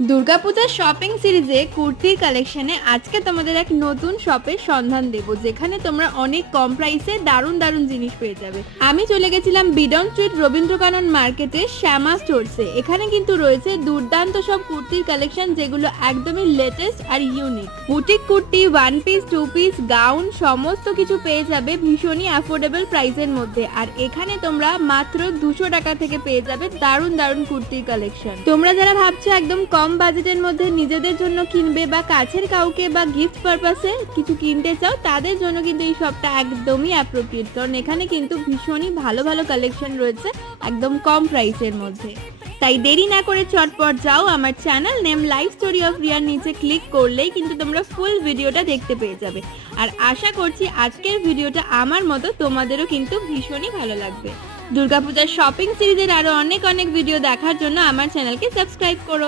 দুর্গাপূজার শপিং সিরিজে কুর্তির কালেকশনে আজকে তোমাদের এক নতুন শপের সন্ধান দেব, যেখানে তোমরা অনেক কম প্রাইসে দারুণ দারুণ জিনিস পেয়ে যাবে। আমি চলে গেছিলাম বিডন স্ট্রিট রবীন্দ্রকানন মার্কেটের শ্যামা স্টোরসে। এখানে কিন্তু রয়েছে দুর্দান্ত সব কুর্তির কালেকশন, যেগুলো একদমই লেটেস্ট আর unique. Boutique kurti, one piece, two piece, gown সমস্ত কিছু পেয়ে যাবে ভীষণই অ্যাফোর্ডেবল প্রাইসের মধ্যে। আর এখানে তোমরা মাত্র 200 টাকা থেকে পেয়ে যাবে দারুণ দারুণ কুর্তির কালেকশন। তোমরা যারা ভাবছো একদম কম বাজেটের মধ্যে নিজেদের জন্য কিনবে বা কাছের কাউকে বা গিফট পারপাসে কিছু কিনতে চাও, তাদের জন্য কিন্তু এই শপটা একদমই অ্যাপ্রোপ্রিয়েট, কারণ এখানে কিন্তু ভীষণই ভালো ভালো কালেকশন রয়েছে একদম কম প্রাইসের মধ্যে। তাই দেরি না করে চটপট যাও আমার channel name life story of রিয়ার নিচে ক্লিক করলেই কিন্তু তোমরা ফুল ভিডিওটা দেখতে পেয়ে যাবে। আর আশা করছি আজকের ভিডিওটা আমার মতো তোমাদেরও কিন্তু ভীষণই ভালো লাগবে। দুর্গাপূজার শপিং সিরিজের আরো অনেক অনেক ভিডিও দেখার জন্য আমার চ্যানেলকে সাবস্ক্রাইব করো।